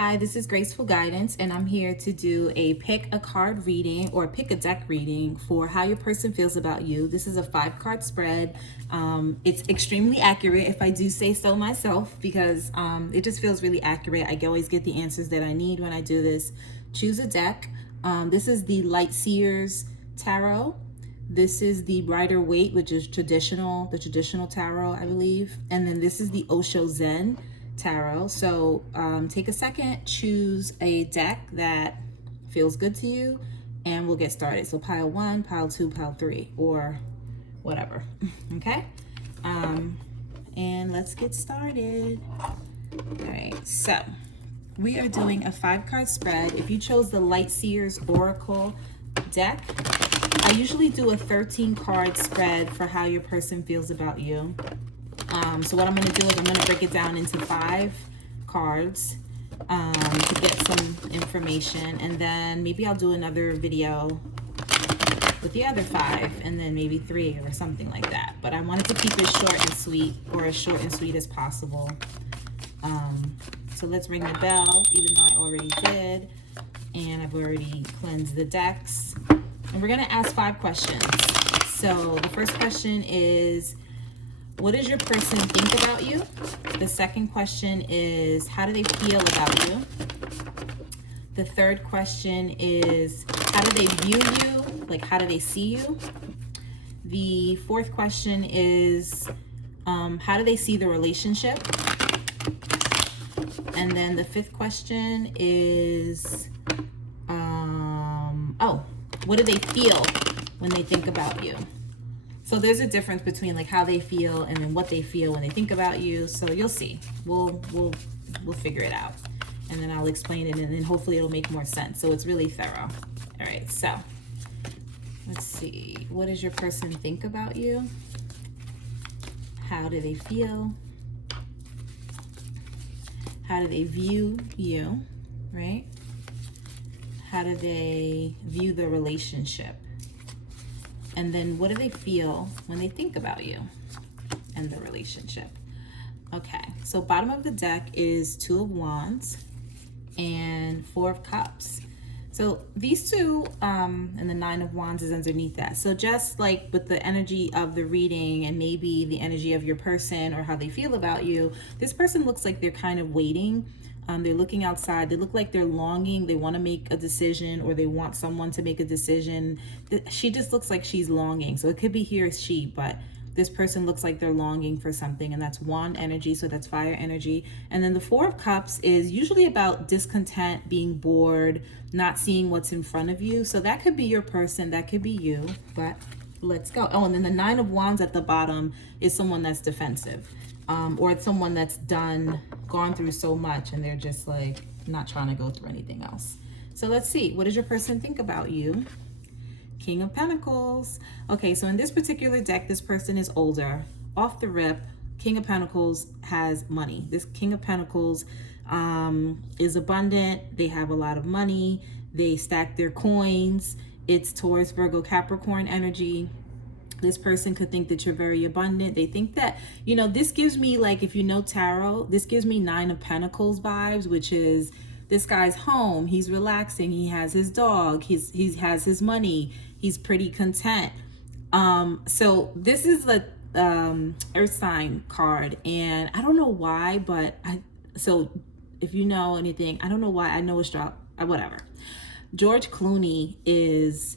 Hi, this is Graceful Guidance, and I'm here to do a pick a card reading or pick a deck reading for how your person feels about you. This is a 5-card spread. It's extremely accurate, if I do say so myself, because it just feels really accurate. I always get the answers that I need when I do this. Choose a deck. This is the Light Seers Tarot. This is the Rider Waite, which is the traditional tarot, I believe. And then this is the Osho Zen Tarot. So take a second, choose a deck that feels good to you, and we'll get started. So pile 1, pile 2, pile 3, or whatever. Okay? And let's get started. All right, so we are doing a 5-card spread. If you chose the Light Seers Oracle deck, I usually do a 13-card spread for how your person feels about you. So what I'm going to do is I'm going to break it down into 5 cards to get some information, and then maybe I'll do another video with the other 5, and then maybe 3 or something like that. But I wanted to keep it short and sweet, or as short and sweet as possible. So let's ring the bell, even though I already did, and I've already cleansed the decks. And we're going to ask 5 questions. So the first question is, what does your person think about you? The second question is, how do they feel about you? The third question is, how do they view you? Like, how do they see you? The fourth question is, how do they see the relationship? And then the 5th question is, what do they feel when they think about you? So there's a difference between like how they feel and then what they feel when they think about you. So you'll see. We'll figure it out, and then I'll explain it, and then hopefully it'll make more sense. So it's really thorough. All right. So let's see. What does your person think about you? How do they feel? How do they view you? Right? How do they view the relationship? And then what do they feel when they think about you and the relationship? Okay, so bottom of the deck is 2 of Wands and 4 of Cups. So these two, and the 9 of Wands is underneath that. So just like with the energy of the reading and maybe the energy of your person or how they feel about you, this person looks like they're kind of waiting. They're looking outside. They look like they're longing. They want to make a decision, or they want someone to make a decision. She just looks like she's longing. So it could be he or she, but this person looks like they're longing for something, and that's Wand energy, so that's fire energy. And then the 4 of Cups is usually about discontent, being bored, not seeing what's in front of you. So that could be your person, that could be you, but let's go. Oh, and then the 9 of Wands at the bottom is someone that's defensive. Or it's someone that's gone through so much, and they're just like not trying to go through anything else. So let's see. What does your person think about you? King of Pentacles. Okay, so in this particular deck, this person is older. Off the rip, King of Pentacles has money. This King of Pentacles is abundant. They have a lot of money. They stack their coins. It's Taurus, Virgo, Capricorn energy. This person could think that you're very abundant. They think that, you know, this gives me, like, if you know tarot, this gives me 9 of Pentacles vibes, which is this guy's home. He's relaxing. He has his dog. He has his money. He's pretty content. So this is the Earth sign card, and I don't know why, but so if you know anything, I don't know why I know it's whatever. George Clooney is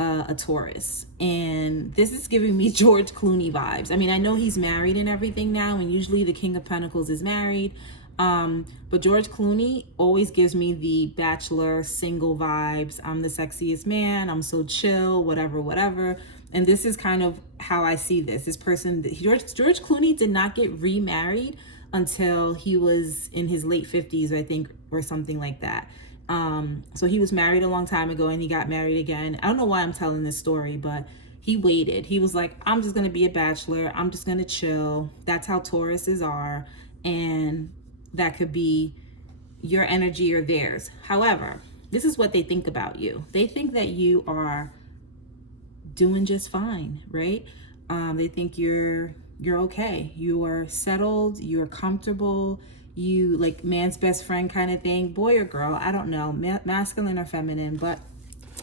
a Taurus, and this is giving me George Clooney vibes. I mean, I know he's married and everything now, and usually the King of Pentacles is married, but George Clooney always gives me the bachelor single vibes. I'm the sexiest man, I'm so chill, whatever. And this is kind of how I see this person. George Clooney did not get remarried until he was in his late 50s, I think, or something like that. So he was married a long time ago, and he got married again. I don't know why I'm telling this story, but he waited. He was like, I'm just going to be a bachelor. I'm just going to chill. That's how Tauruses are. And that could be your energy or theirs. However, this is what they think about you. They think that you are doing just fine, right? They think you're okay. You are settled. You're comfortable. you like man's best friend kind of thing, boy or girl, I don't know, masculine or feminine, but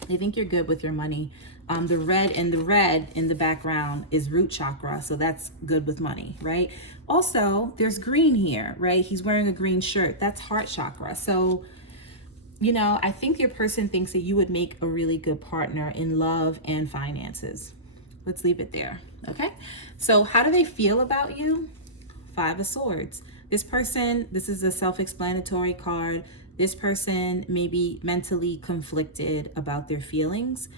they think you're good with your money. The red in the background is root chakra, so that's good with money, right? Also, there's green here, right? He's wearing a green shirt. That's heart chakra. So, you know, I think your person thinks that you would make a really good partner in love and finances. Let's leave it there, okay? So how do they feel about you? 5 of Swords. This person, this is a self-explanatory card. This person may be mentally conflicted about their feelings.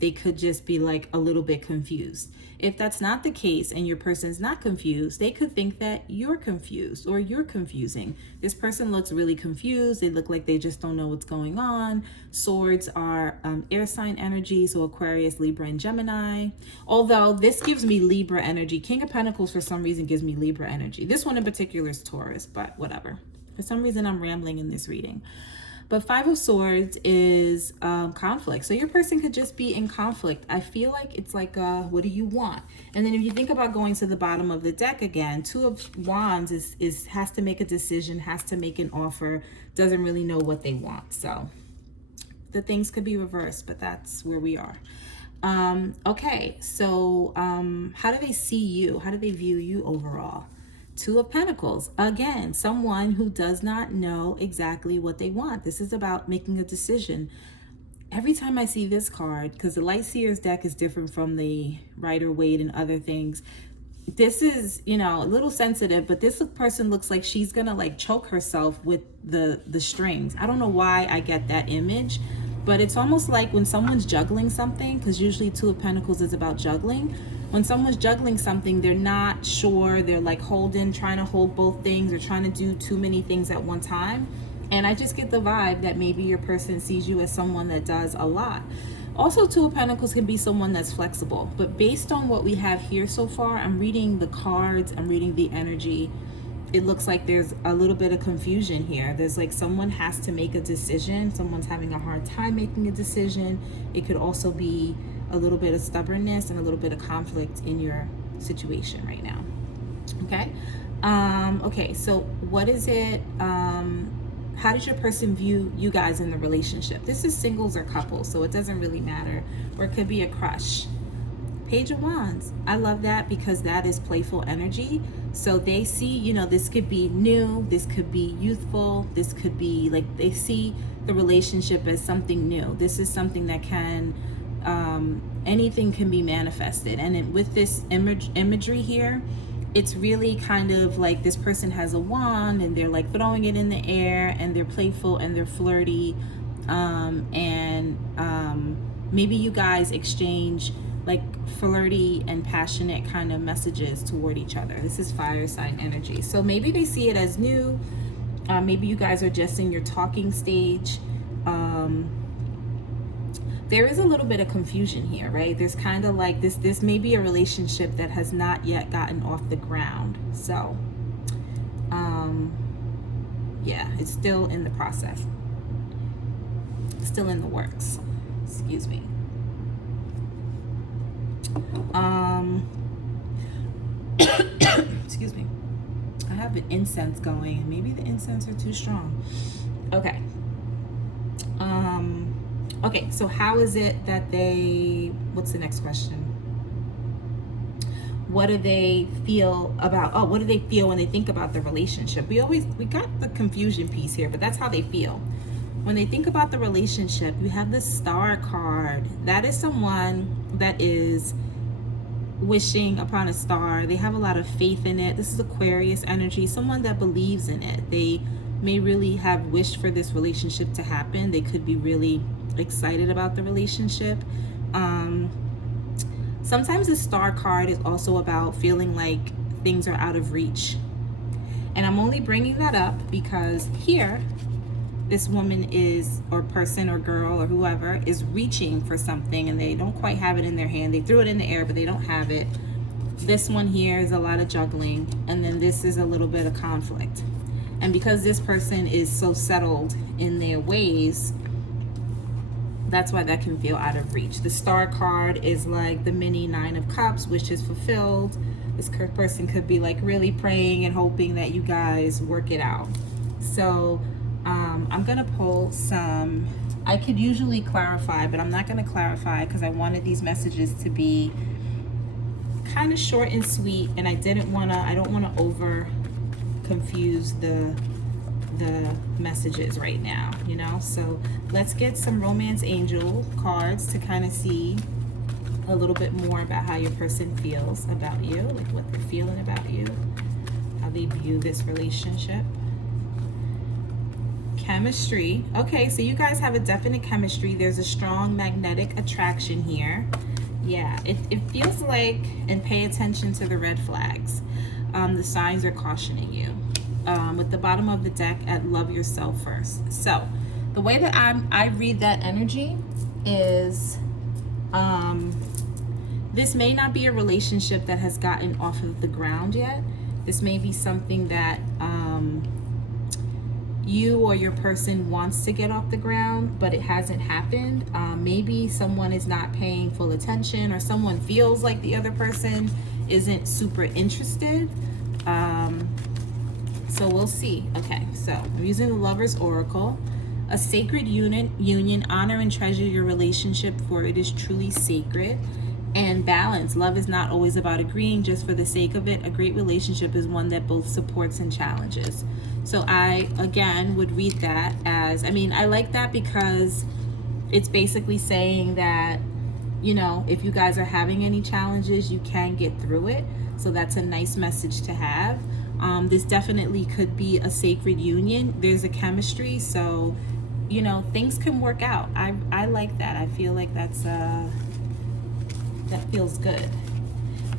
They could just be like a little bit confused. If that's not the case and your person's not confused, they could think that you're confused or you're confusing. This person looks really confused. They look like they just don't know what's going on. Swords are air sign energy, so Aquarius, Libra, and Gemini. Although this gives me Libra energy. King of Pentacles for some reason gives me Libra energy. This one in particular is Taurus, but whatever. For some reason I'm rambling in this reading. But 5 of Swords is conflict. So your person could just be in conflict. I feel like it's like, what do you want? And then if you think about going to the bottom of the deck again, 2 of Wands has to make a decision, has to make an offer, doesn't really know what they want. So the things could be reversed, but that's where we are. Okay, so how do they see you? How do they view you overall? 2 of Pentacles, again, someone who does not know exactly what they want. This is about making a decision. Every time I see this card, because the Light Seers deck is different from the Rider-Waite and other things, this is, you know, a little sensitive, but this person looks like she's gonna like choke herself with the strings. I don't know why I get that image, but it's almost like when someone's juggling something, because usually 2 of Pentacles is about juggling. When someone's juggling something, they're not sure. They're like trying to hold both things, or trying to do too many things at one time. And I just get the vibe that maybe your person sees you as someone that does a lot. Also, 2 of Pentacles can be someone that's flexible. But based on what we have here so far, I'm reading the cards, I'm reading the energy. It looks like there's a little bit of confusion here. There's like someone has to make a decision. Someone's having a hard time making a decision. It could also be a little bit of stubbornness and a little bit of conflict in your situation right now. Okay. Okay, so what is it? How does your person view you guys in the relationship? This is singles or couples, so it doesn't really matter. Or it could be a crush. Page of Wands. I love that because that is playful energy. So they see, you know, this could be new, this could be youthful, this could be like they see the relationship as something new. This is something that can anything can be manifested. And with this imagery here, it's really kind of like this person has a wand and they're like throwing it in the air, and they're playful and they're flirty, maybe you guys exchange like flirty and passionate kind of messages toward each other. This is fire sign energy, so maybe they see it as new. Maybe you guys are just in your talking stage. There is a little bit of confusion here, right? There's kind of like this may be a relationship that has not yet gotten off the ground. So, yeah, it's still in the process. Still in the works. Excuse me. Excuse me. I have an incense going, and maybe the incense are too strong. Okay. Okay, so how is it that what's the next question? What do they feel about, what do they feel when they think about the relationship? We got the confusion piece here, but that's how they feel. When they think about the relationship, you have the Star card. That is someone that is wishing upon a star. They have a lot of faith in it. This is Aquarius energy, someone that believes in it. They may really have wished for this relationship to happen. They could be really excited about the relationship. Sometimes the Star card is also about feeling like things are out of reach. And I'm only bringing that up because here, this woman is, or person or girl or whoever, is reaching for something and they don't quite have it in their hand. They threw it in the air, but they don't have it. This one here is a lot of juggling, and then this is a little bit of conflict. And because this person is so settled in their ways, that's why that can feel out of reach. The Star card is like the mini 9 of Cups, which is fulfilled. This person could be like really praying and hoping that you guys work it out. So I'm gonna pull some. I could usually clarify, but I'm not gonna clarify because I wanted these messages to be kind of short and sweet, and I don't want to over confuse the messages right now, you know. So let's get some romance angel cards to kind of see a little bit more about how your person feels about you, like what they're feeling about you, how they view this relationship. Chemistry. Okay, so you guys have a definite chemistry. There's a strong magnetic attraction here. Yeah, it feels like, and pay attention to the red flags. The signs are cautioning you. With the bottom of the deck at love yourself first. So the way that I read that energy is this may not be a relationship that has gotten off of the ground yet. This may be something that you or your person wants to get off the ground, but it hasn't happened. Maybe someone is not paying full attention, or someone feels like the other person isn't super interested. So we'll see. Okay, so I'm using the Lover's Oracle. A sacred union, honor and treasure your relationship, for it is truly sacred. And balance. Love is not always about agreeing just for the sake of it. A great relationship is one that both supports and challenges. So I, again, would read that as, I mean, I like that because it's basically saying that, you know, if you guys are having any challenges, you can get through it. So that's a nice message to have. This definitely could be a sacred union. There's a chemistry, so, you know, things can work out. I like that. I feel like that's that feels good.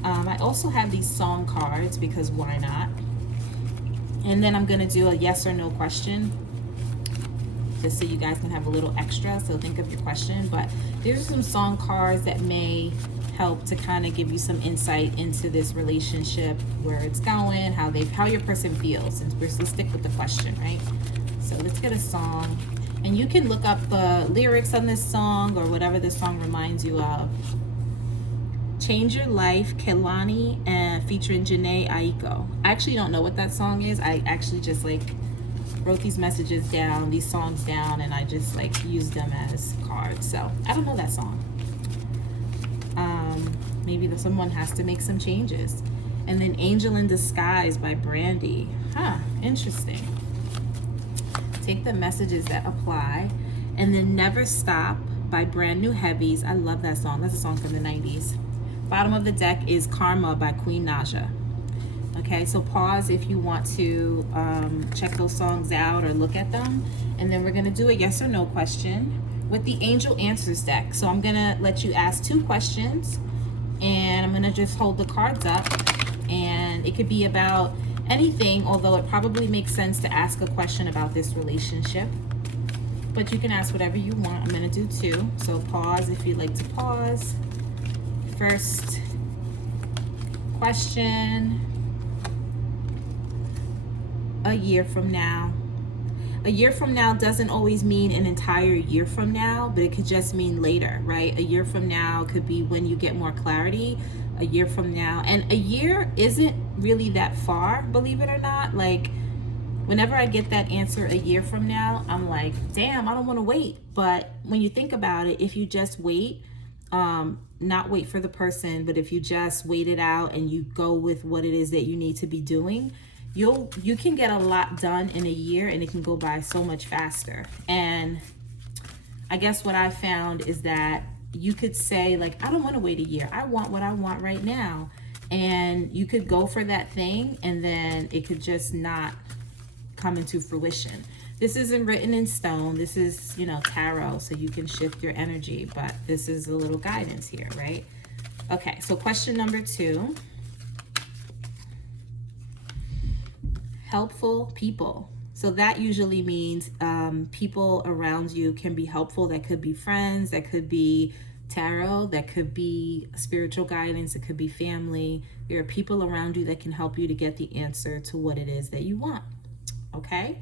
I also have these song cards because why not? And then I'm gonna do a yes or no question, just so you guys can have a little extra. So think of your question. But there's some song cards that may help to kind of give you some insight into this relationship, where it's going, how your person feels. And we'll stick with the question, right? So let's get a song, and you can look up the lyrics on this song or whatever this song reminds you of. Change Your Life, Kelani, and featuring Janae Aiko. I actually don't know what that song is. I actually just like wrote these messages down, these songs down, and I just like used them as cards. So I don't know that song. Maybe someone has to make some changes. And then Angel in Disguise by Brandy. Interesting. Take the messages that apply. And then Never Stop by Brand New Heavies. I love that song. That's a song from the 90s. Bottom of the deck is Karma by Queen Naja. Okay, so pause if you want to check those songs out or look at them. And then we're going to do a yes or no question with the Angel Answers deck. So I'm going to let you ask 2 questions, and I'm going to just hold the cards up, and it could be about anything, although it probably makes sense to ask a question about this relationship. But you can ask whatever you want. I'm going to do 2. So pause if you'd like to pause. First question. A year from now. A year from now doesn't always mean an entire year from now, but it could just mean later, right? A year from now could be when you get more clarity. A year from now, and a year isn't really that far, believe it or not. Like, whenever I get that answer a year from now, I'm like, damn, I don't want to wait. But when you think about it, if you just wait, not wait for the person, but if you just wait it out and you go with what it is that you need to be doing, you can get a lot done in a year, and it can go by so much faster. And I guess what I found is that you could say, like, I don't want to wait a year. I want what I want right now. And you could go for that thing, and then it could just not come into fruition. This isn't written in stone. This is, you know, tarot, so you can shift your energy, but this is a little guidance here, right? Okay, so question number 2. Helpful people. So that usually means people around you can be helpful. That could be friends, that could be tarot, that could be spiritual guidance, it could be family. There are people around you that can help you to get the answer to what it is that you want. Okay,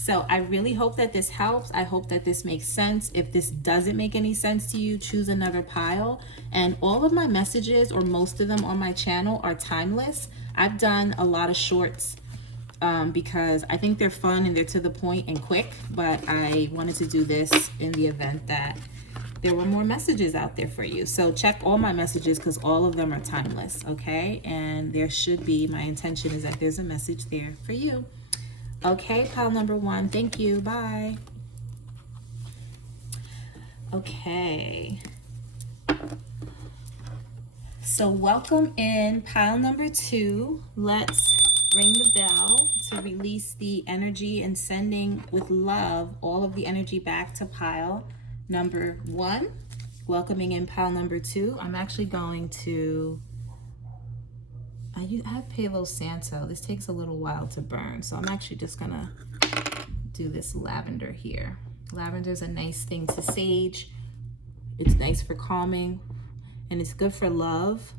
So I really hope that this helps. I hope that this makes sense. If this doesn't make any sense to you, choose another pile. And all of my messages, or most of them on my channel, are timeless. I've done a lot of shorts because I think they're fun and they're to the point and quick, but I wanted to do this in the event that there were more messages out there for you. So check all my messages because all of them are timeless, okay? And there should be, my intention is that there's a message there for you. Okay, pile number 1, thank you, bye. Okay. So welcome in pile number 2. Let's ring the bell to release the energy and sending with love all of the energy back to pile number 1. Welcoming in pile number 2. I'm actually going to, I have Palo Santo. This takes a little while to burn, so I'm actually just gonna do this lavender here. Lavender is a nice thing to sage. It's nice for calming, and it's good for love.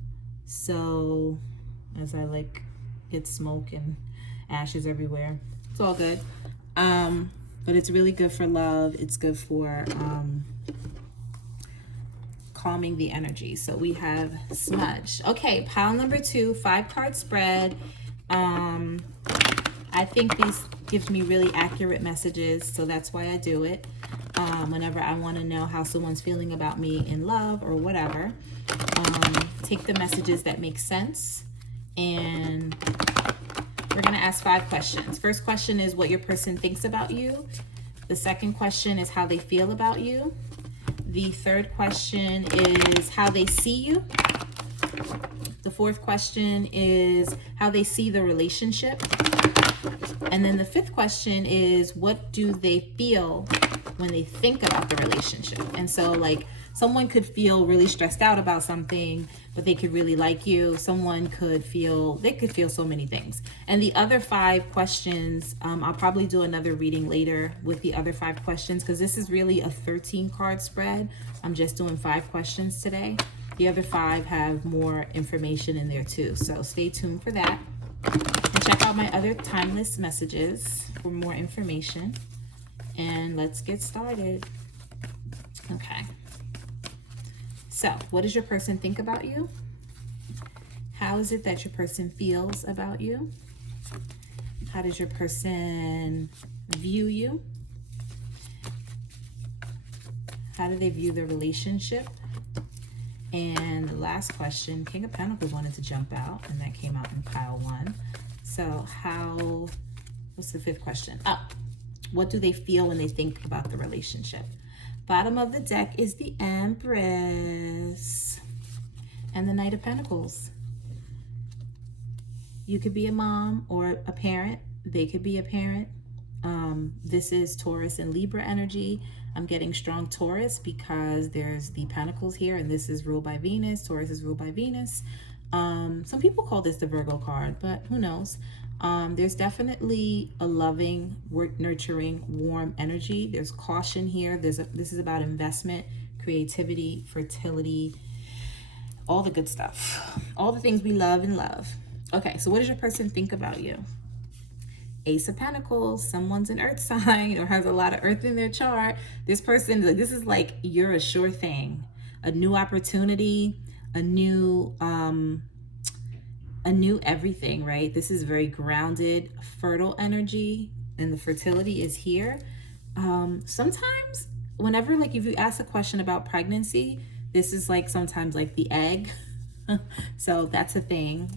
So as I like get smoke and ashes everywhere, it's all good. But it's really good for love. It's good for calming the energy. So we have smudge. Okay, pile number 2, 5-card spread. I think these gives me really accurate messages, so that's why I do it. Whenever I want to know how someone's feeling about me in love or whatever, take the messages that make sense, and we're going to ask 5 questions. First question is what your person thinks about you. The second question is how they feel about you. The third question is how they see you. The fourth question is how they see the relationship. And then the fifth question is what do they feel when they think about the relationship. And so like someone could feel really stressed out about something, but they could really like you. Someone could feel, they could feel so many things. And the other 5 questions, I'll probably do another reading later with the other 5 questions, because this is really a 13-card spread. I'm just doing 5 questions today. The other 5 have more information in there too. So stay tuned for that. And check out my other timeless messages for more information. And let's get started. Okay. So, what does your person think about you? How is it that your person feels about you? How does your person view you? How do they view their relationship? And the last question, King of Pentacles wanted to jump out, and that came out in pile 1. So what's the 5th question? What do they feel when they think about the relationship? Bottom of the deck is the Empress and the Knight of Pentacles. You could be a mom or a parent. They could be a parent. This is Taurus and Libra energy. I'm getting strong Taurus because there's the Pentacles here, and this is ruled by Venus. Taurus is ruled by Venus. Some people call this the Virgo card, but who knows? There's definitely a loving, nurturing, warm energy. There's caution here. This is about investment, creativity, fertility, all the good stuff, all the things we love and love. Okay, so what does your person think about you? Ace of Pentacles, someone's an earth sign or has a lot of earth in their chart. This person, this is like you're a sure thing, a new opportunity, a new everything, right? This is very grounded, fertile energy, and the fertility is here. Sometimes whenever, like if you ask a question about pregnancy, this is like sometimes like the egg. So that's a thing.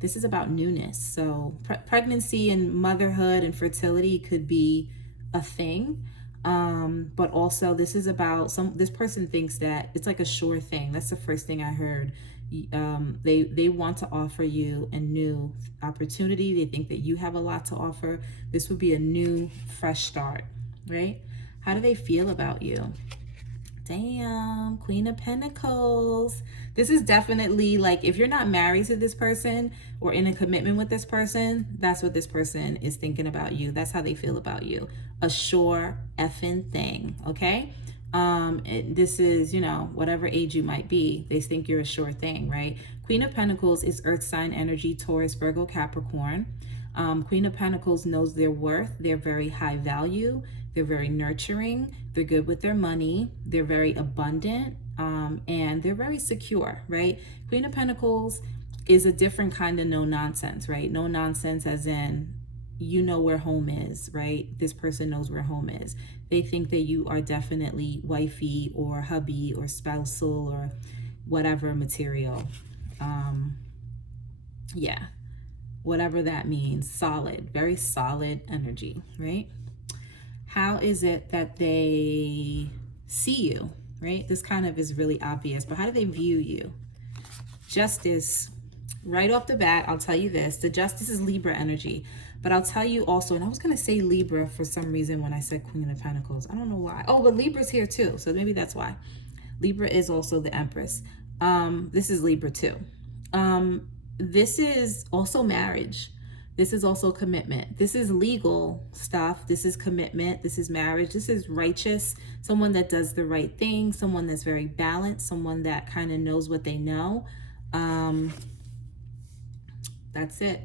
This is about newness. So pregnancy and motherhood and fertility could be a thing. But also this is about this person thinks that it's like a sure thing. That's the first thing I heard. They want to offer you a new opportunity. They think that you have a lot to offer. This would be a new, fresh start, right? How do they feel about you? Damn, Queen of Pentacles. This is definitely like, if you're not married to this person or in a commitment with this person, that's what this person is thinking about you. That's how they feel about you. A sure effing thing, okay? This is, you know, whatever age you might be, they think you're a sure thing, right? Queen of Pentacles is earth sign energy, Taurus, Virgo, Capricorn. Queen of Pentacles knows their worth. They're very high value. They're very nurturing. They're good with their money. They're very abundant, and they're very secure, right? Queen of Pentacles is a different kind of no nonsense, right? No nonsense as in, you know where home is, right? This person knows where home is. They think that you are definitely wifey or hubby or spousal or whatever material. Yeah, whatever that means. Solid, very solid energy, right? How is it that they see you, right? This kind of is really obvious, but how do they view you? Justice, right off the bat, I'll tell you this. The Justice is Libra energy, but I'll tell you also, and I was going to say Libra for some reason when I said Queen of Pentacles. I don't know why. Oh, but Libra's here too, so maybe that's why. Libra is also the Empress. This is Libra too. This is also marriage. This is also commitment. This is legal stuff. This is commitment. This is marriage. This is righteous. Someone that does the right thing. Someone that's very balanced. Someone that kind of knows what they know. That's it.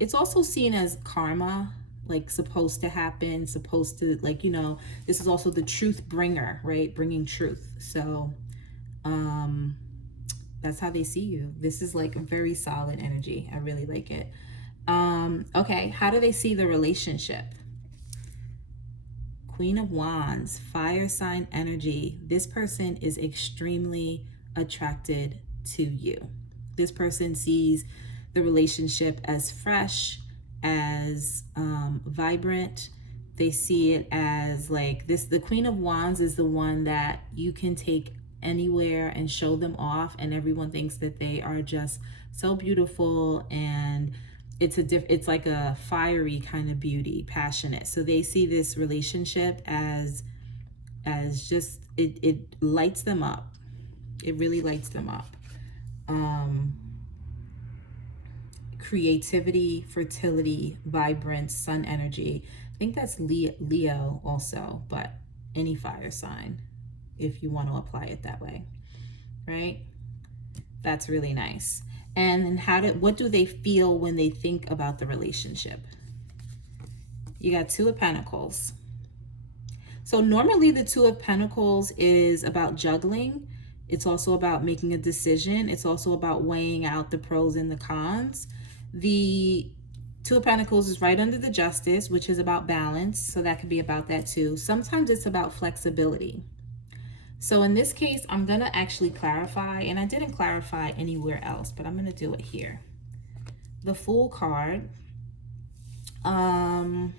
It's also seen as karma, like supposed to happen, supposed to, like, you know, this is also the truth bringer, right? Bringing truth. So, that's how they see you. This is like a very solid energy. I really like it. Okay, how do they see the relationship? Queen of Wands, fire sign energy. This person is extremely attracted to you. This person sees the relationship as fresh, as vibrant. They see it as like this. The Queen of Wands is the one that you can take anywhere and show them off, and everyone thinks that they are just so beautiful, and it's like a fiery kind of beauty, passionate. So they see this relationship as just it lights them up. It really lights them up. Creativity, fertility, vibrance, sun energy. I think that's Leo also, but any fire sign, if you want to apply it that way, right? That's really nice. And what do they feel when they think about the relationship? You got Two of Pentacles. So normally the Two of Pentacles is about juggling. It's also about making a decision. It's also about weighing out the pros and the cons. The Two of Pentacles is right under the Justice, which is about balance. So that could be about that too. Sometimes it's about flexibility. So in this case, I'm going to actually clarify, and I didn't clarify anywhere else, but I'm going to do it here. The Fool card. I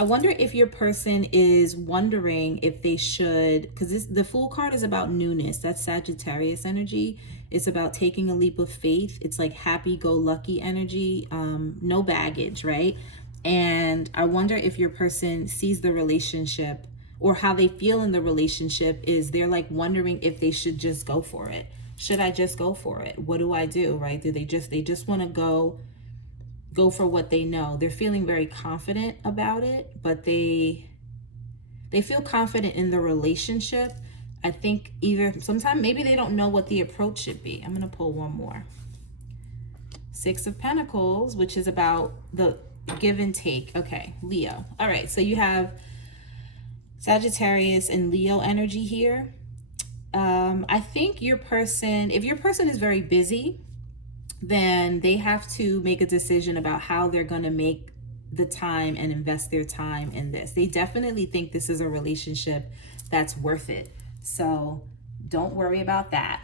wonder if your person is wondering if they should, because the Fool card is about newness. That's Sagittarius energy. It's about taking a leap of faith. It's like happy-go-lucky energy, no baggage, right? And I wonder if your person sees the relationship, or how they feel in the relationship is they're like wondering if they should just go for it. Should I just go for it? What do I do, right? Do they just want to go for what they know? They're feeling very confident about it, but they feel confident in the relationship. I think sometimes maybe they don't know what the approach should be. I'm going to pull one more. Six of Pentacles, which is about the give and take. Okay, Leo. All right, so you have Sagittarius and Leo energy here. I think if your person is very busy, then they have to make a decision about how they're going to make the time and invest their time in this. They definitely think this is a relationship that's worth it. So don't worry about that.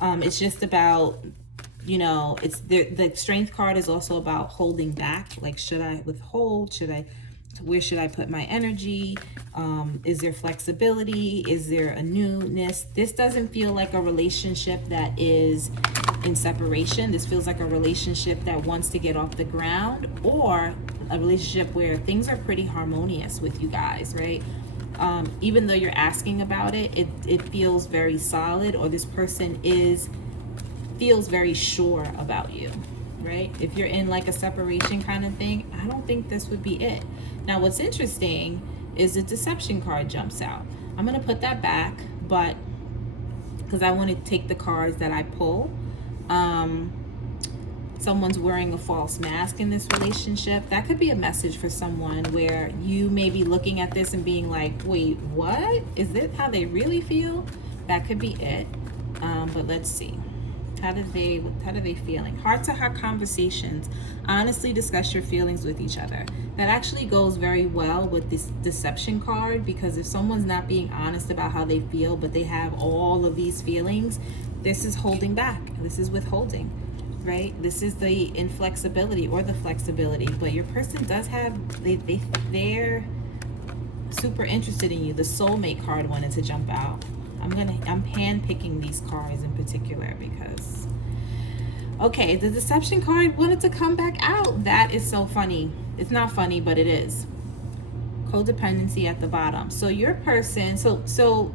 It's just about, it's the Strength card is also about holding back. Like, should I withhold? Where should I put my energy? Is there flexibility? Is there a newness? This doesn't feel like a relationship that is in separation. This feels like a relationship that wants to get off the ground, or a relationship where things are pretty harmonious with you guys, right? Even though you're asking about it, it feels very solid, or this person feels very sure about you, right? If you're in like a separation kind of thing, I don't think this would be it. Now, what's interesting is the Deception card jumps out. I'm going to put that back, but because I want to take the cards that I pull. someone's wearing a false mask in this relationship. That could be a message for someone where you may be looking at this and being like, wait, what? Is this how they really feel? That could be it. But let's see. How do they feeling? Heart-to-heart conversations. Honestly discuss your feelings with each other. That actually goes very well with this deception card, because if someone's not being honest about how they feel, but they have all of these feelings, this is holding back. This is withholding, right? This is the inflexibility or the flexibility. But your person does have, they're super interested in you. The soulmate card wanted to jump out. I'm hand picking these cards in particular because, okay, the deception card wanted to come back out. That is so funny. It's not funny, but it is. Codependency at the bottom. So your person, so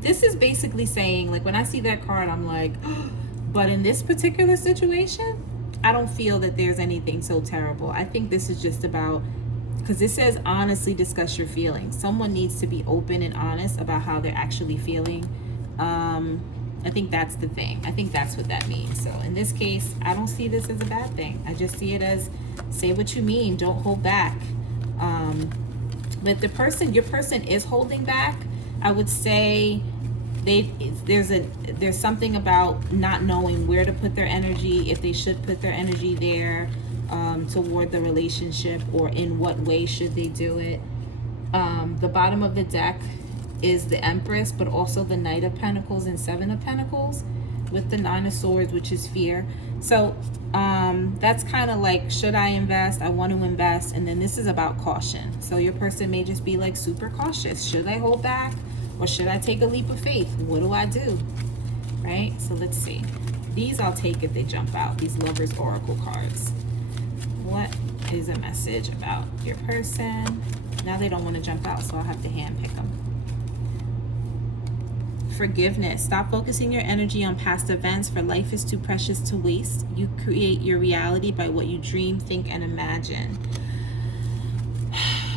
this is basically saying, like, when I see that card, I'm like, oh, but in this particular situation, I don't feel that there's anything so terrible. I think this is just about, because it says honestly discuss your feelings. Someone needs to be open and honest about how they're actually feeling. I think that's the thing. I think that's what that means. So in this case, I don't see this as a bad thing. I just see it as, say what you mean, don't hold back. But your person is holding back. I would say there's something about not knowing where to put their energy, if they should put their energy there, toward the relationship, or in what way should they do it. The bottom of the deck is the Empress, but also the Knight of Pentacles and Seven of Pentacles with the Nine of Swords, which is fear. So that's kind of like, should I invest? I want to invest. And then this is about caution. So your person may just be like super cautious. Should I hold back, or should I take a leap of faith? What do I do? Right? So let's see. These I'll take if they jump out. These Lovers Oracle cards. What is a message about your person? Now they don't want to jump out, so I'll have to hand pick them. Forgiveness. Stop focusing your energy on past events, for life is too precious to waste. You create your reality by what you dream, think, and imagine.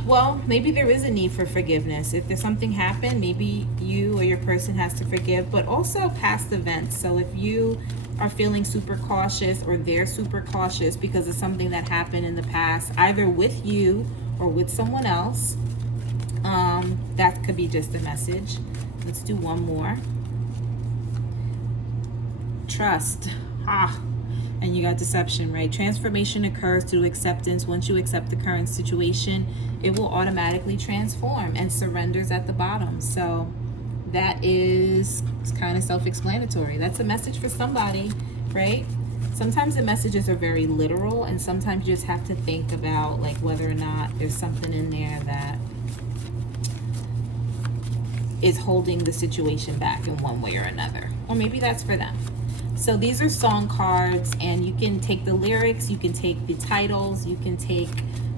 Well, maybe there is a need for forgiveness. If there's something happened, maybe you or your person has to forgive, but also past events. So if you are feeling super cautious, or they're super cautious because of something that happened in the past, either with you or with someone else, that could be just a message. Let's do one more. Trust. And you got deception, right? Transformation occurs through acceptance. Once you accept the current situation, it will automatically transform, and surrenders at the bottom. So that is kind of self-explanatory. That's a message for somebody, right? Sometimes the messages are very literal, and sometimes you just have to think about like whether or not there's something in there that is holding the situation back in one way or another. Or maybe that's for them. So these are song cards, and you can take the lyrics, you can take the titles, you can take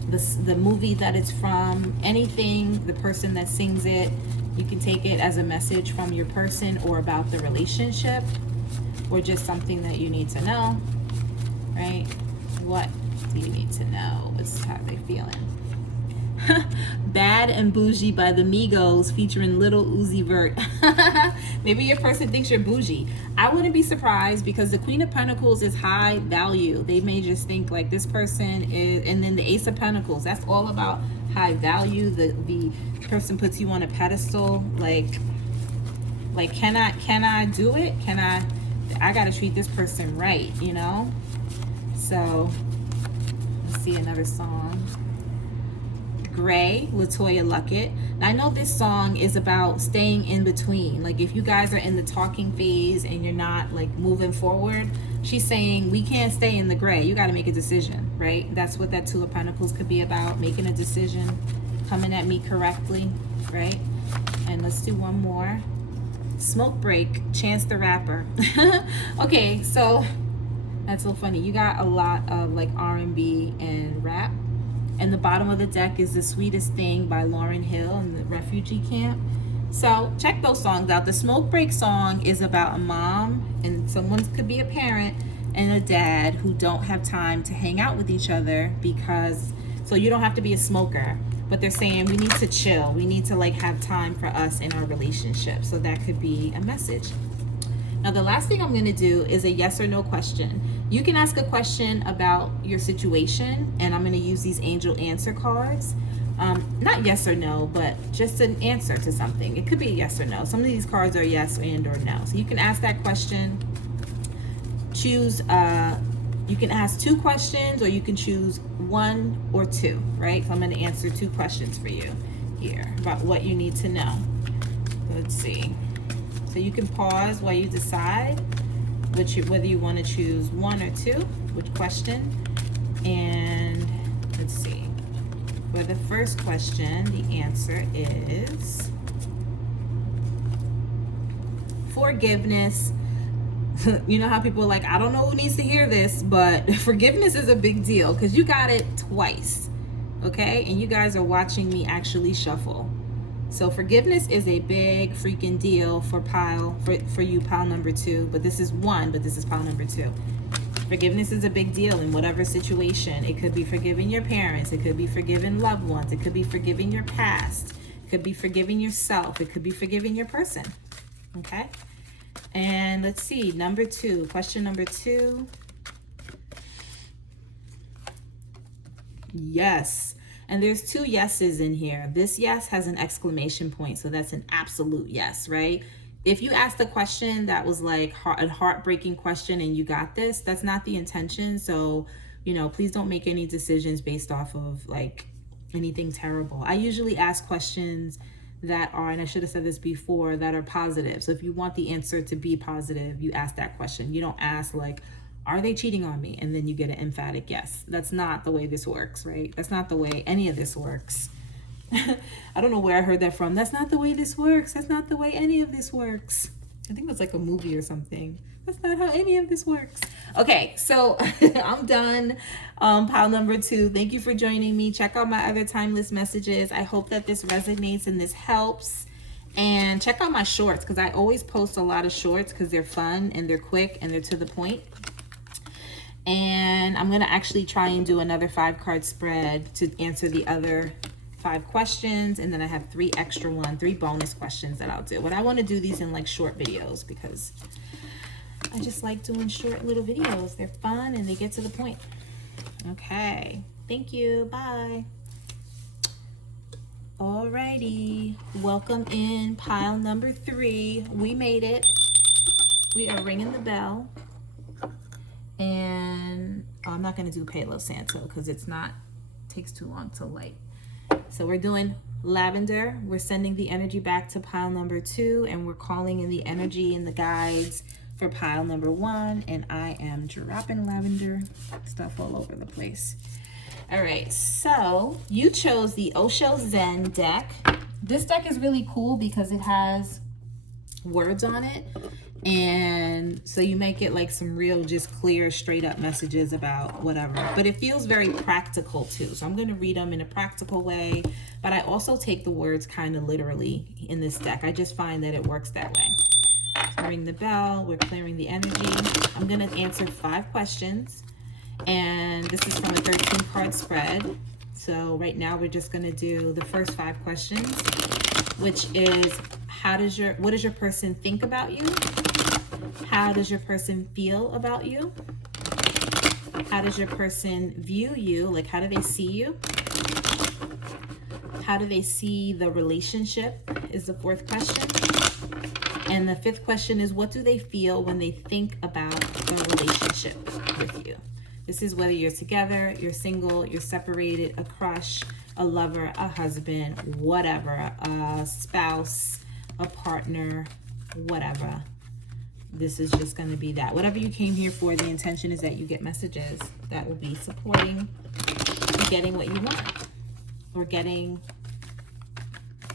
the movie that it's from, anything, the person that sings it. You can take it as a message from your person, or about the relationship, or just something that you need to know, right? What do you need to know? What's how they feeling? Bad and Bougie by the Migos featuring Lil Uzi Vert. Maybe your person thinks you're bougie. I wouldn't be surprised, because the Queen of Pentacles is high value. They may just think like this person is, and then the Ace of Pentacles, that's all about high value. The person puts you on a pedestal, like can I do it? I gotta treat this person right, you know? So let's see another song. Gray, Latoya Luckett. Now, I know this song is about staying in between. Like if you guys are in the talking phase and you're not like moving forward, she's saying we can't stay in the gray. You got to make a decision, right? That's what that Two of Pentacles could be about, making a decision, coming at me correctly, right? And let's do one more. Smoke Break, Chance the Rapper. Okay, so that's so funny. You got a lot of like R&B and rap. And the bottom of the deck is The Sweetest Thing by Lauryn Hill in the refugee camp. So check those songs out. The Smoke Break song is about a mom, and someone could be a parent, and a dad who don't have time to hang out with each other, because, so you don't have to be a smoker, but they're saying we need to chill. We need to like have time for us in our relationship. So that could be a message. Now, the last thing I'm going to do is a yes or no question. You can ask a question about your situation, and I'm going to use these angel answer cards. Not yes or no, but just an answer to something. It could be a yes or no. Some of these cards are yes and or no. So you can ask that question. Choose, you can ask 2 questions, or you can choose 1 or 2, right? So I'm going to answer 2 questions for you here about what you need to know. Let's see. So you can pause while you decide whether you want to choose 1 or 2, which question. And let's see. For the first question, the answer is forgiveness. You know how people are like, I don't know who needs to hear this, but forgiveness is a big deal because you got it twice, okay? And you guys are watching me actually shuffle. So forgiveness is a big freaking deal for you, pile number 2. But this is 1, but this is pile number 2. Forgiveness is a big deal in whatever situation. It could be forgiving your parents. It could be forgiving loved ones. It could be forgiving your past. It could be forgiving yourself. It could be forgiving your person. Okay? And let's see, number 2, question number 2. Yes. And there's 2 yeses in here. This yes has an exclamation point, so that's an absolute yes, right? If you asked a question that was like a heartbreaking question and you got this, that's not the intention. So, please don't make any decisions based off of like anything terrible. I usually ask questions that are, and I should have said this before, that are positive. So if you want the answer to be positive, you ask that question. You don't ask like, are they cheating on me? And then you get an emphatic yes. That's not the way this works, right? That's not the way any of this works. I don't know where I heard that from. That's not the way this works. That's not the way any of this works. I think that's like a movie or something. That's not how any of this works. Okay, so I'm done. Pile number 2. Thank you for joining me. Check out my other timeless messages. I hope that this resonates and this helps. And check out my shorts because I always post a lot of shorts because they're fun and they're quick and they're to the point. And I'm going to actually try and do another 5-card spread to answer the other 5 questions. And then I have 3 bonus questions that I'll do. But I want to do these in like short videos because I just like doing short little videos. They're fun and they get to the point. Okay. Thank you. Bye. Alrighty. Welcome in pile number 3. We made it. We are ringing the bell. And I'm not going to do Palo Santo because takes too long to light. So we're doing lavender. We're sending the energy back to pile number 2, and we're calling in the energy and the guides for pile number 1. And I am dropping lavender stuff all over the place. All right, so you chose the Osho Zen deck. This deck is really cool because it has words on it. And so you might get like some real just clear straight up messages about whatever, but it feels very practical too. So I'm going to read them in a practical way, but I also take the words kind of literally in this deck. I just find that it works that way. So ring the bell. We're clearing the energy. I'm going to answer 5 questions, and this is from a 13-card spread. So right now we're just going to do the first 5 questions, which is what does your person think about you? How does your person feel about you? How does your person view you? Like, how do they see you? How do they see the relationship is the 4th question. And the 5th question is, what do they feel when they think about the relationship with you? This is whether you're together, you're single, you're separated, a crush, a lover, a husband, whatever, a spouse, a partner, whatever. This is just going to be that. Whatever you came here for, the intention is that you get messages that will be supporting you getting what you want or getting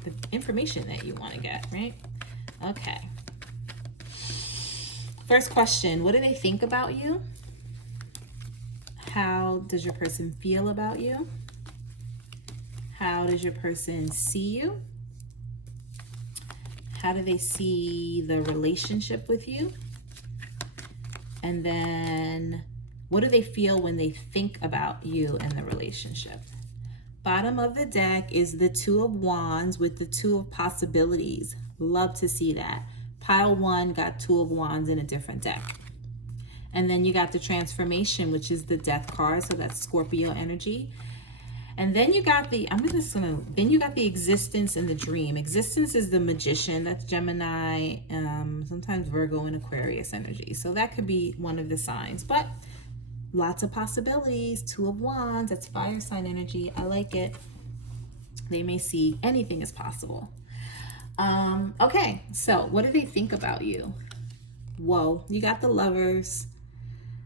the information that you want to get, right? Okay. First question, what do they think about you? How does your person feel about you? How does your person see you? How do they see the relationship with you? And then what do they feel when they think about you and the relationship? Bottom of the deck is the 2 of Wands with the 2 of Possibilities. Love to see that. Pile 1 got 2 of Wands in a different deck. And then you got the transformation, which is the death card. So that's Scorpio energy. And then you got the, then you got the existence and the dream. Existence is the magician. That's Gemini, sometimes Virgo and Aquarius energy. So that could be one of the signs, but lots of possibilities. 2 of Wands, that's fire sign energy. I like it. They may see anything is possible. Okay, so what do they think about you? Whoa, you got the Lovers.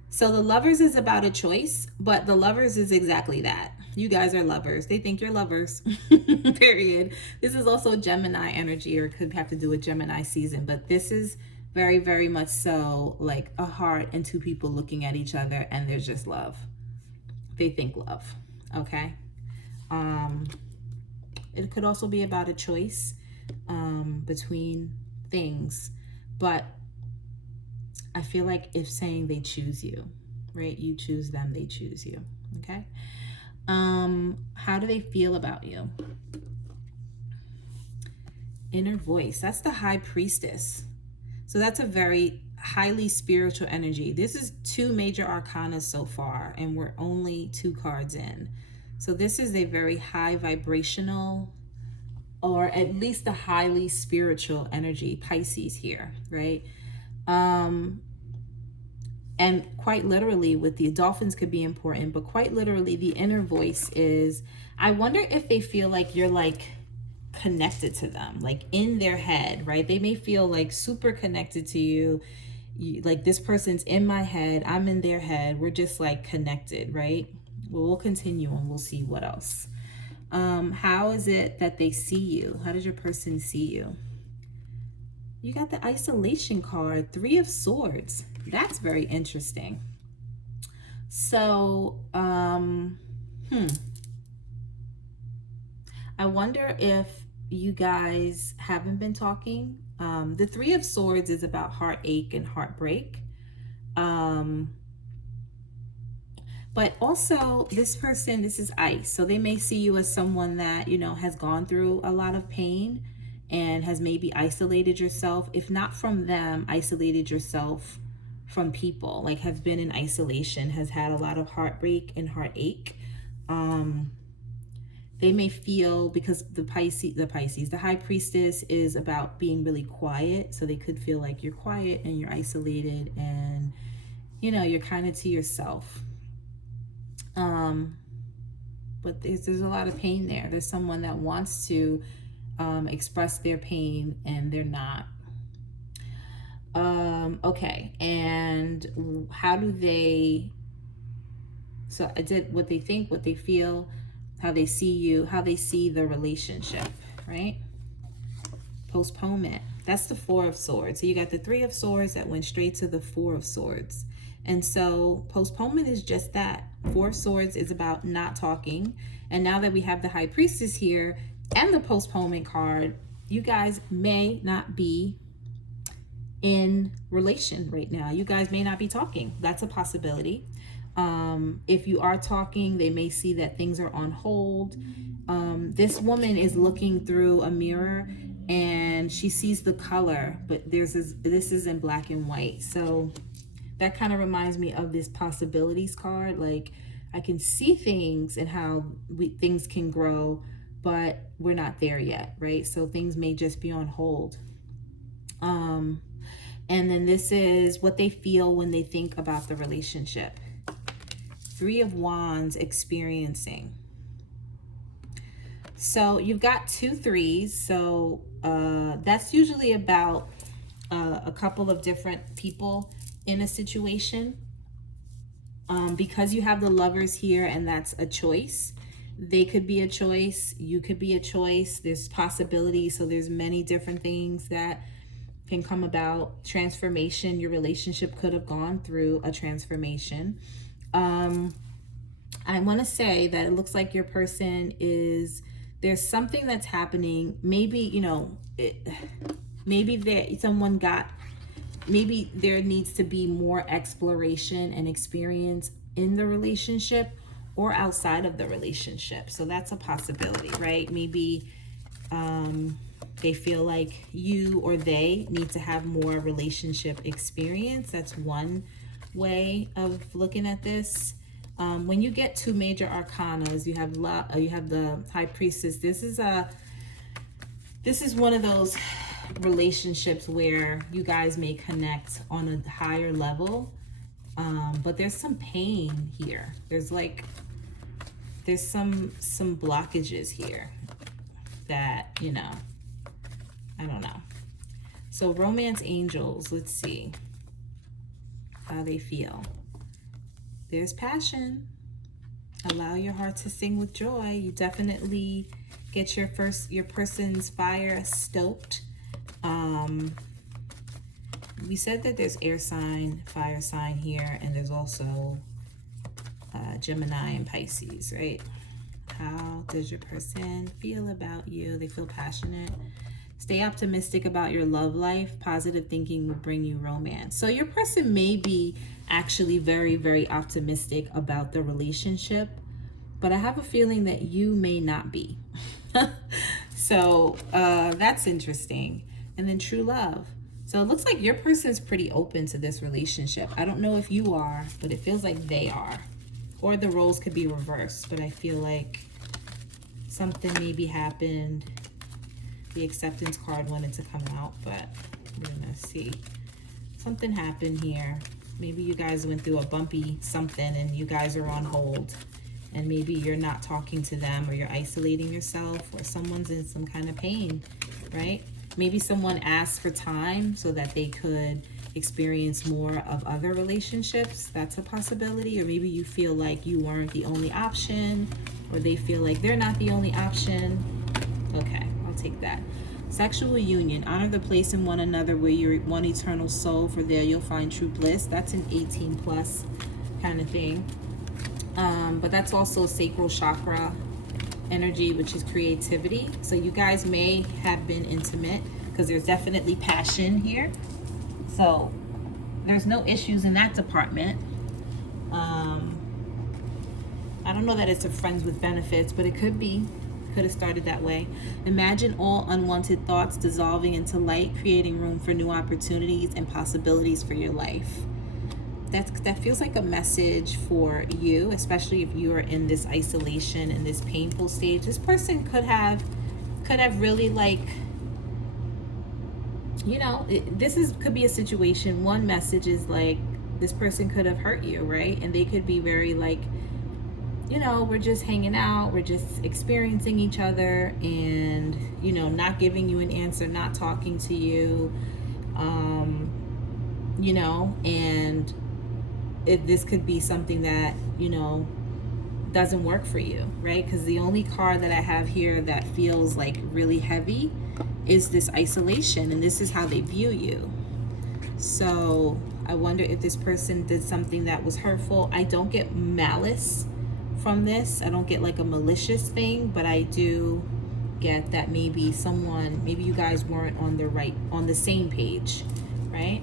So the Lovers is about a choice, but the Lovers is exactly that. You guys are lovers. They think you're lovers, period. This is also Gemini energy, or could have to do with Gemini season, but this is very, very much so like a heart and 2 people looking at each other and there's just love. They think love, okay? It could also be about a choice between things, but I feel like if saying they choose you, right? You choose them, they choose you, okay? How do they feel about you? Inner voice, that's the High Priestess. So that's a very highly spiritual energy. This is 2 major arcana so far, and we're only 2 cards in. So this is a very high vibrational, or at least a highly spiritual energy, Pisces here, right? And quite literally, with the dolphins could be important, but quite literally the inner voice is, I wonder if they feel like you're like connected to them, like in their head, right? They may feel like super connected to you. Like, this person's in my head, I'm in their head, we're just like connected, right? Well, we'll continue and we'll see what else. How is it that they see you? How does your person see you? You got the isolation card, 3 of Swords. That's very interesting. So, I wonder if you guys haven't been talking. The 3 of Swords is about heartache and heartbreak. But also this person, this is ice. So they may see you as someone that, you know, has gone through a lot of pain and has maybe isolated yourself, if not from them, isolated yourself from people, like has been in isolation, has had a lot of heartbreak and heartache. They may feel, because the High Priestess is about being really quiet. So they could feel like you're quiet and you're isolated and, you know, you're kind of to yourself. But there's a lot of pain there. There's someone that wants to express their pain and they're not. Okay, and how do they, so I did what they think, what they feel, how they see you, how they see the relationship, right? Postponement, that's the 4 of Swords. So you got the 3 of Swords that went straight to the 4 of Swords. And so postponement is just that. 4 of Swords is about not talking. And now that we have the High Priestess here and the postponement card, you guys may not be in relation right now. You guys may not be talking. That's a possibility. If you are talking, they may see that things are on hold. This woman is looking through a mirror and she sees the color, but this is in black and white. So that kind of reminds me of this possibilities card. Like, I can see things and how things can grow, but we're not there yet, right? So things may just be on hold. And then this is what they feel when they think about the relationship. 3 of Wands, experiencing. So you've got 2 3s. So that's usually about a couple of different people in a situation. Because you have the Lovers here and that's a choice. They could be a choice. You could be a choice. There's possibilities. So there's many different things that can come about. Transformation. Your relationship could have gone through a transformation. I want to say that it looks like your person is, there's something that's happening. Maybe, you know, maybe there needs to be more exploration and experience in the relationship or outside of the relationship. So that's a possibility, right? Maybe They feel like you or they need to have more relationship experience. That's one way of looking at this. When you get two major arcanas, you have the High Priestess. This is one of those relationships where you guys may connect on a higher level, but there's some pain here. There's some blockages here that, you know, I don't know. So romance angels, let's see how they feel. There's passion. Allow your heart to sing with joy. You definitely get your person's fire stoked. We said that there's air sign, fire sign here, and there's also Gemini and Pisces, right? How does your person feel about you? They feel passionate. Stay optimistic about your love life. Positive thinking will bring you romance. So your person may be actually very, very optimistic about the relationship, but I have a feeling that you may not be. So that's interesting. And then true love. So it looks like your person's pretty open to this relationship. I don't know if you are, but it feels like they are. Or the roles could be reversed, but I feel like something maybe happened. The acceptance card wanted to come out, but we're gonna see. Something happened here. Maybe you guys went through a bumpy something and you guys are on hold, and maybe you're not talking to them, or you're isolating yourself, or someone's in some kind of pain, right? Maybe someone asked for time so that they could experience more of other relationships. That's a possibility. Or maybe you feel like you weren't the only option, or they feel like they're not the only option. Okay, I'll take that. Sexual union. Honor the place in one another where you're one eternal soul, for there you'll find true bliss. That's an 18 plus kind of thing. But that's also sacral chakra energy, which is creativity. So you guys may have been intimate, because there's definitely passion here. So there's no issues in that department. I don't know that it's a friends with benefits, but it could be. Could have started that way. Imagine all unwanted thoughts dissolving into light, creating room for new opportunities and possibilities for your life. That feels like a message for you, especially if you are in this isolation, in this painful stage. This person could have really, like, you know, could be a situation. One message is like, this person could have hurt you, right? And they could be very like, you know, we're just hanging out, we're just experiencing each other, and, you know, not giving you an answer, not talking to you, you know, and this could be something that, you know, doesn't work for you, right? Because the only card that I have here that feels like really heavy is this isolation, and this is how they view you. So I wonder if this person did something that was hurtful. I don't get malice from this. I don't get like a malicious thing, but I do get that maybe you guys weren't on the same page, right?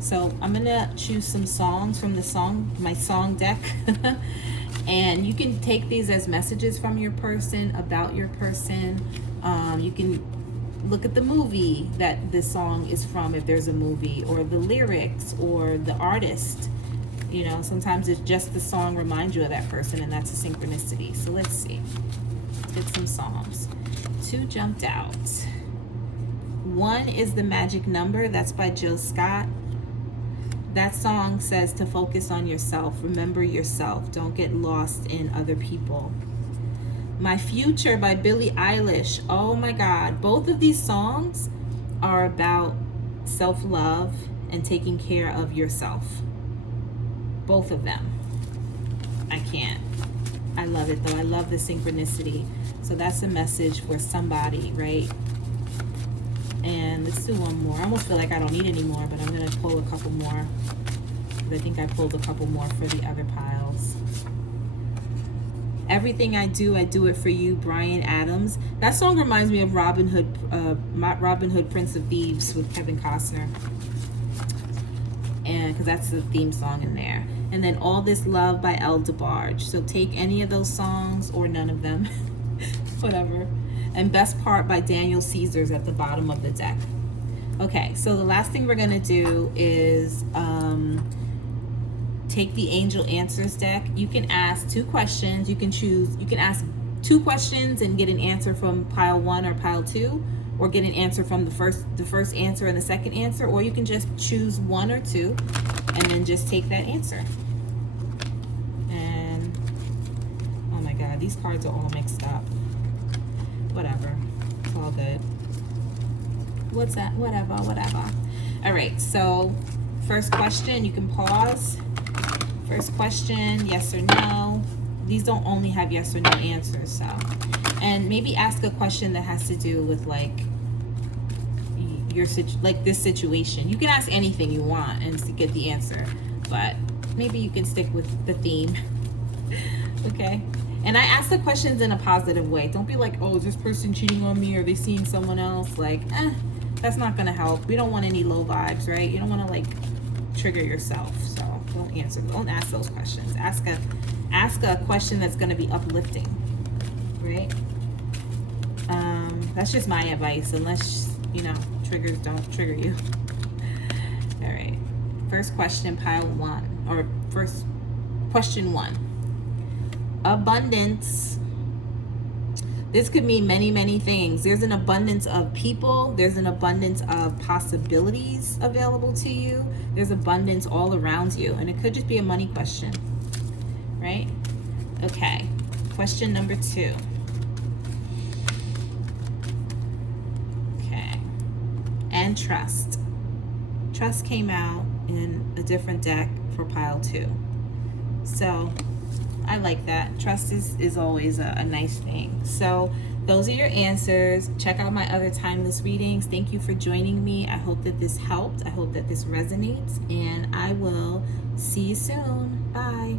So I'm gonna choose some songs from my song deck. And you can take these as messages from your person, about your person. You can look at the movie that this song is from, if there's a movie, or the lyrics, or the artist. You know, sometimes it's just the song reminds you of that person, and that's a synchronicity. So let's see. Let's get some songs. 2 jumped out. 1 is The Magic Number. That's by Jill Scott. That song says to focus on yourself. Remember yourself. Don't get lost in other people. My Future by Billie Eilish. Oh my God. Both of these songs are about self-love and taking care of yourself. Both of them. I can't. I love it though. I love the synchronicity. So that's a message for somebody, right? And let's do one more. I almost feel like I don't need any more, but I'm going to pull a couple more. I think I pulled a couple more for the other piles. Everything I Do It For You, Bryan Adams. That song reminds me of Robin Hood, Prince of Thieves with Kevin Costner. And because that's the theme song in there. And then All This Love by El DeBarge. So take any of those songs or none of them. Whatever. And Best Part by Daniel Caesar's at the bottom of the deck. Okay, so the last thing we're going to do is take the Angel Answers deck. You can ask 2 questions. You can ask 2 questions and get an answer from pile 1 or pile 2, or get an answer from the first answer and the second answer, or you can just choose 1 or 2 and then just take that answer. And oh my god, these cards are all mixed up. Whatever, it's all good. What's that? Whatever. All right, so first question, you can pause. First question, yes or no. These don't only have yes or no answers, so. And maybe ask a question that has to do with like this situation. You can ask anything you want and get the answer, but maybe you can stick with the theme. Okay. And I ask the questions in a positive way. Don't be like, oh, is this person cheating on me? Or are they seeing someone else? Like, that's not gonna help. We don't want any low vibes, right? You don't want to like trigger yourself. So don't ask those questions. Ask a question that's gonna be uplifting, right? That's just my advice, unless triggers don't trigger you. All right, first question, pile 1, or first question 1. Abundance. This could mean many, many things. There's an abundance of people. There's an abundance of possibilities available to you. There's abundance all around you. And it could just be a money question, right? Okay. Question number 2. Okay. And trust. Trust came out in a different deck for pile 2. So I like that. Trust is always a nice thing. So those are your answers. Check out my other timeless readings. Thank you for joining me. I hope that this helped. I hope that this resonates. And I will see you soon. Bye.